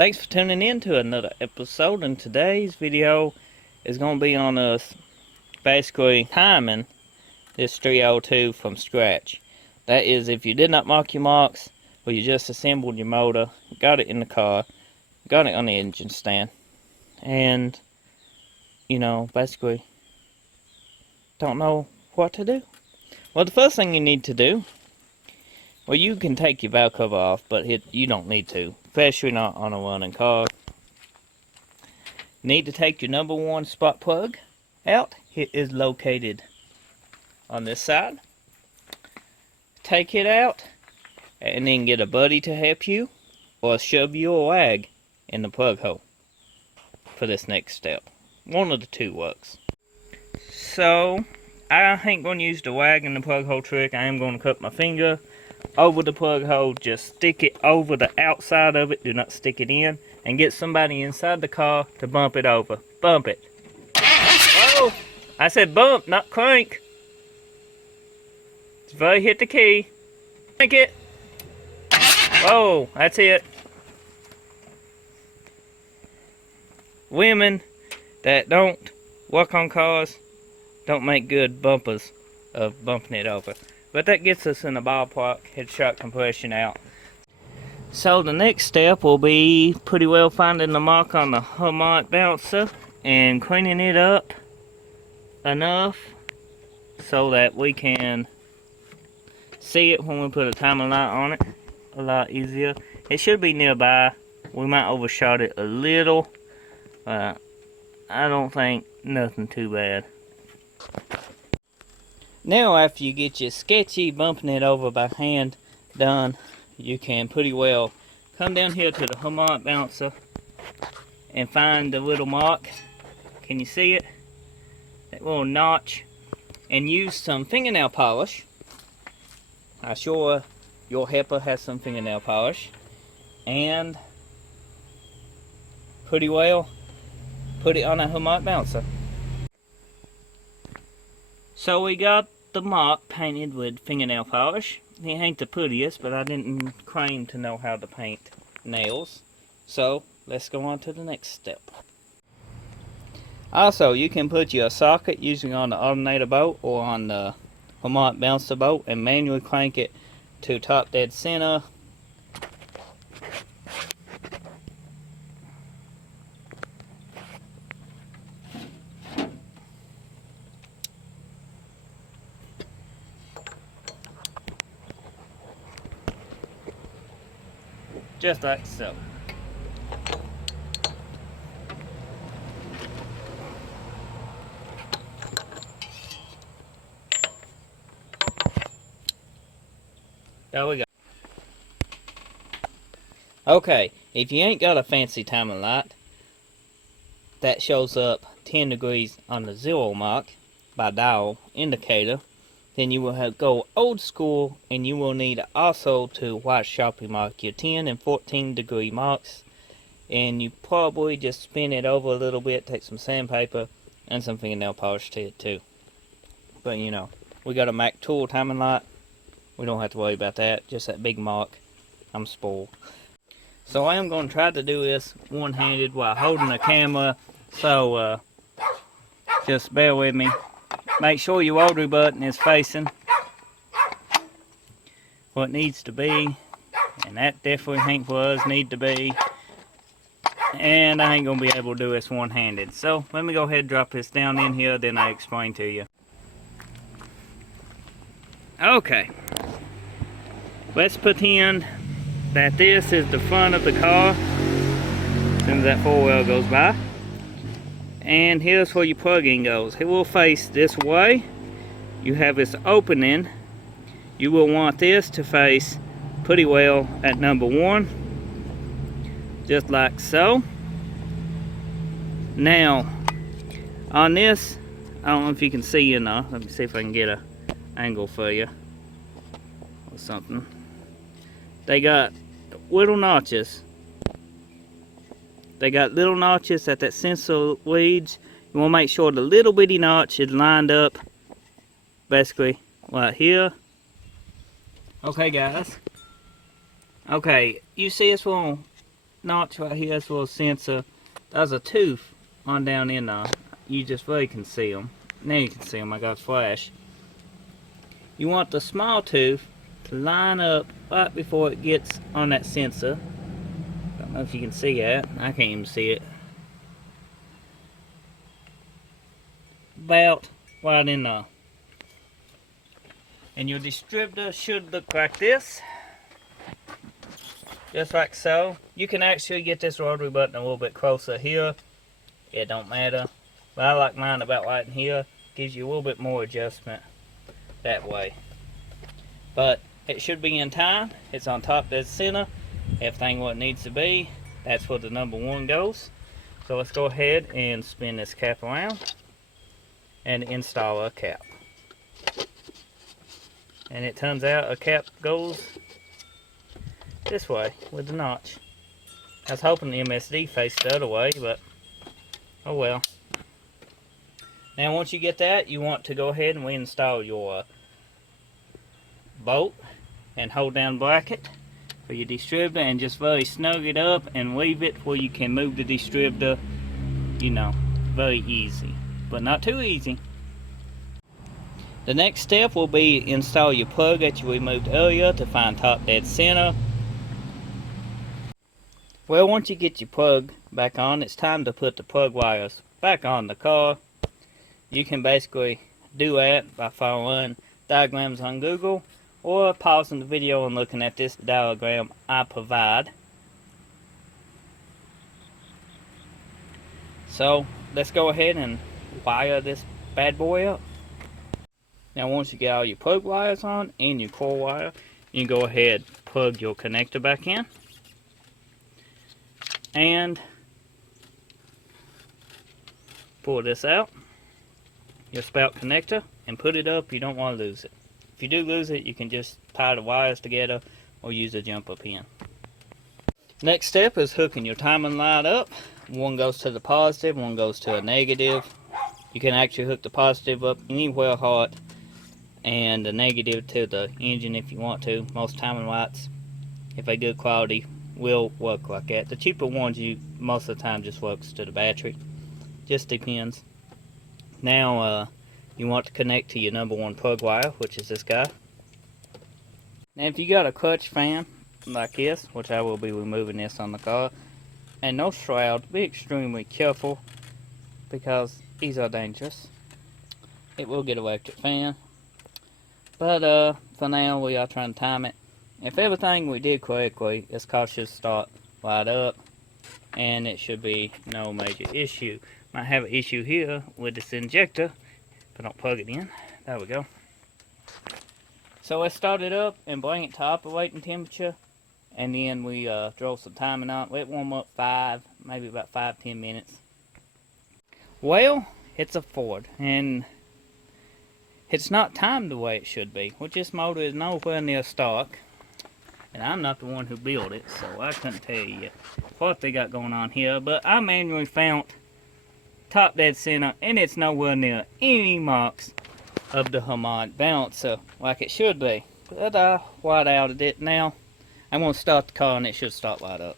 Thanks for tuning in to another episode, and today's video is going to be on us basically timing this 302 from scratch. That is, if you did not mark your marks, or you just assembled your motor, got it in the car, got it on the engine stand, and, you know, basically don't know what to do. Well, the first thing you need to do, well, you can take your valve cover off, but you don't need to, especially not on a running car. You need to take your number one spark plug out. It is located on this side. Take it out, and then get a buddy to help you, or shove your wag in the plug hole for this next step. One of the two works. So, I ain't going to use the wag in the plug hole trick. I am going to cut my finger over the plug hole. Just stick it over the outside of it. Do not stick it in. And get somebody inside the car to bump it over. Bump it. Oh! I said bump, not crank. It's very hit the key. Crank it. Whoa, that's it. Women that don't work on cars don't make good bumpers of bumping it over. But that gets us in the ballpark. Headshot compression out. So the next step will be pretty well finding the mark on the harmonic bouncer and cleaning it up enough so that we can see it when we put a timing light on it a lot easier. It should be nearby. We might overshot it a little, but I don't think nothing too bad. Now after you get your sketchy bumping it over by hand done, you can pretty well come down here to the harmonic bouncer and find the little mark. Can you see it? That little notch. And use some fingernail polish. I'm sure your helper has some fingernail polish. And pretty well put it on that harmonic bouncer. So we got the mark painted with fingernail polish. It ain't the prettiest, but I didn't claim to know how to paint nails. So let's go on to the next step. Also, you can put your socket using on the alternator bolt or on the harmonic bouncer bolt and manually crank it to top dead center. Just like so. There we go. Okay, if you ain't got a fancy timing light that shows up 10 degrees on the 0 mark by dial indicator, then you will go old school, and you will need also to white Sharpie mark your 10 and 14 degree marks. And you probably just spin it over a little bit, take some sandpaper and some fingernail polish to it too. But you know, we got a Mac tool timing light. We don't have to worry about that, just that big mark. I'm spoiled. So I am going to try to do this one-handed while holding the camera, so just bear with me. Make sure your rotary button is facing what it needs to be, and that definitely ain't where it need to be. And I ain't going to be able to do this one-handed. So let me go ahead and drop this down in here, then I explain to you. Okay, let's pretend that this is the front of the car as soon as that four-wheel goes by. And here's where your plug-in goes. It will face this way. You have this opening. You will want this to face pretty well at number 1. Just like so. Now, on this, I don't know if you can see or not. Let me see if I can get an angle for you. Or something. They got little notches. They got little notches at that sensor leads. You want to make sure the little bitty notch is lined up basically right here. Okay guys. Okay, you see this little notch right here, this little sensor, there's a tooth on down in there. You just really can see them. Now you can see them, I got a flash. You want the small tooth to line up right before it gets on that sensor. Don't know if you can see that. I can't even see it. About right in there. And your distributor should look like this. Just like so. You can actually get this rotary button a little bit closer here. It don't matter. But I like mine about right in here. Gives you a little bit more adjustment that way. But it should be in time. It's on top dead center. Everything what it needs to be. That's where the number 1 goes. So let's go ahead and spin this cap around and install a cap. And it turns out a cap goes this way with the notch. I was hoping the MSD faced the other way, but oh well. Now once you get that, you want to go ahead and reinstall your bolt and hold down bracket for your distributor and just very snug it up and leave it where you can move the distributor, you know, very easy, but not too easy. The next step will be install your plug that you removed earlier to find top dead center. Well, once you get your plug back on, it's time to put the plug wires back on the car. You can basically do that by following diagrams on Google or pausing the video and looking at this diagram I provide. So let's go ahead and wire this bad boy up. Now once you get all your plug wires on and your core wire, you can go ahead and plug your connector back in. And pull this out, your spout connector, and put it up. You don't want to lose it. If you do lose it, you can just tie the wires together or use a jumper pin. Next step is hooking your timing light up. One goes to the positive, one goes to a negative. You can actually hook the positive up anywhere hot and the negative to the engine if you want to. Most timing lights, if they're good quality, will work like that. The cheaper ones, you most of the time just works to the battery. Just depends. Now you want to connect to your number 1 plug wire, which is this guy. Now if you got a clutch fan like this, which I will be removing this on the car, and no shroud, be extremely careful because these are dangerous. It will get electric fan. But for now we are trying to time it. If everything we did correctly, this car should start right up and it should be no major issue. Might have an issue here with this injector if I don't plug it in. There we go. So let's start it up and bring it to operating temperature, and then we throw some timing on it. Let it warm up maybe about 5-10 minutes. Well, it's a Ford and it's not timed the way it should be, which this motor is nowhere near stock. And I'm not the one who built it, so I couldn't tell you what they got going on here. But I manually found top dead center, and it's nowhere near any marks of the harmonic balancer like it should be. But I white outed it now. I'm going to start the car and it should start right up.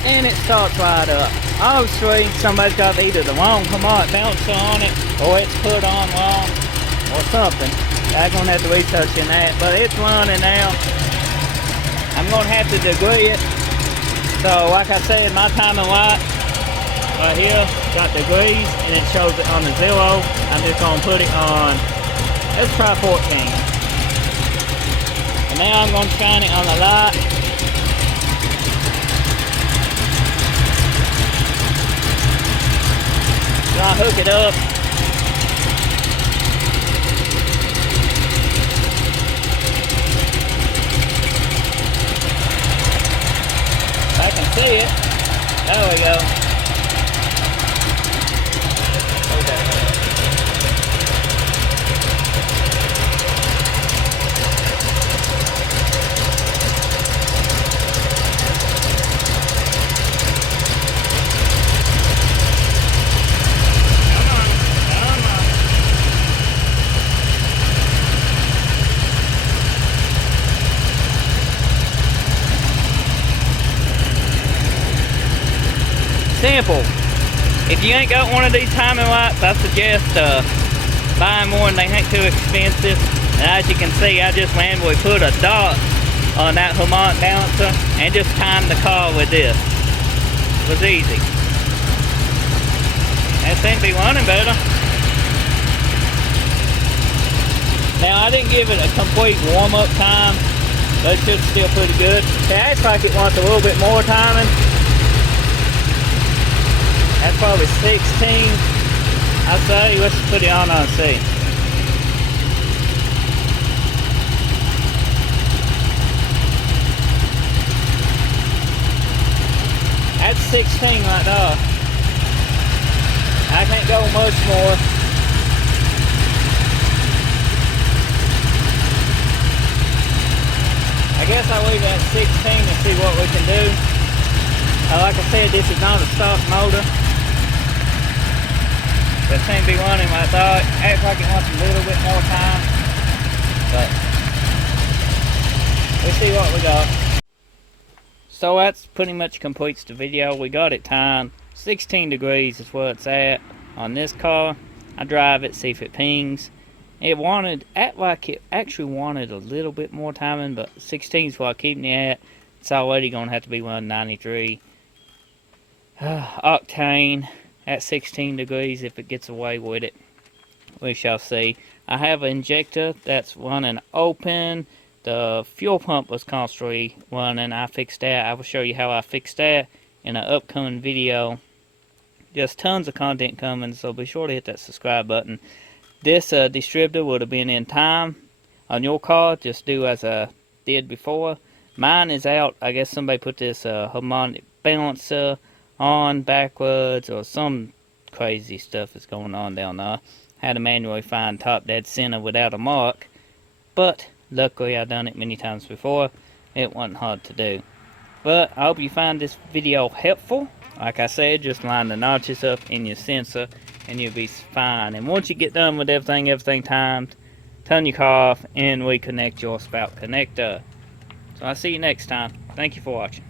And it starts right up. Obviously, somebody's got either the wrong harmonic balancer on it, or it's put on wrong, or something. I'm going to have to research in that, but it's running now. I'm going to have to degree it. So, like I said, my timing light right here got degrees, and it shows it on the 0. I'm just going to put it on, let's try 14. And now I'm going to shine it on the light. So I'll hook it up. If I can see it. There we go. Okay. simple. If you ain't got one of these timing lights, I suggest buying one. They ain't too expensive. And as you can see, I just randomly put a dot on that harmonic balancer and just timed the car with this. It was easy. That seemed to be running better. Now I didn't give it a complete warm-up time, but it's still pretty good. It acts like it wants a little bit more timing. That's probably 16, I'd say. Let's put it on and see. That's 16 right there. I can't go much more. I guess I'll leave it at 16 and see what we can do. Like I said, this is not a stock motor. That seems to be running like that. Acts like it wants a little bit more time. But we'll see what we got. So that's pretty much completes the video. We got it timed. 16 degrees is where it's at on this car. I drive it, see if it pings. It act like it actually wanted a little bit more timing, but 16 is what I'm keeping it at. It's already going to have to be 193. Octane at 16 degrees if it gets away with it. We shall see. I have an injector that's running open. The fuel pump was constantly running. I fixed that. I will show you how I fixed that in an upcoming video. Just tons of content coming, so be sure to hit that subscribe button. This distributor would have been in time on your car. Just do as I did before. Mine is out. I guess somebody put this harmonic balancer on backwards or some crazy stuff is going on down there. Had to manually find top dead center without a mark, but luckily I've done it many times before. It wasn't hard to do. But I hope you find this video helpful. Like I said, just line the notches up in your sensor and you'll be fine. And once you get done with everything timed, turn your car off and reconnect your spout connector. So I'll see you next time. Thank you for watching.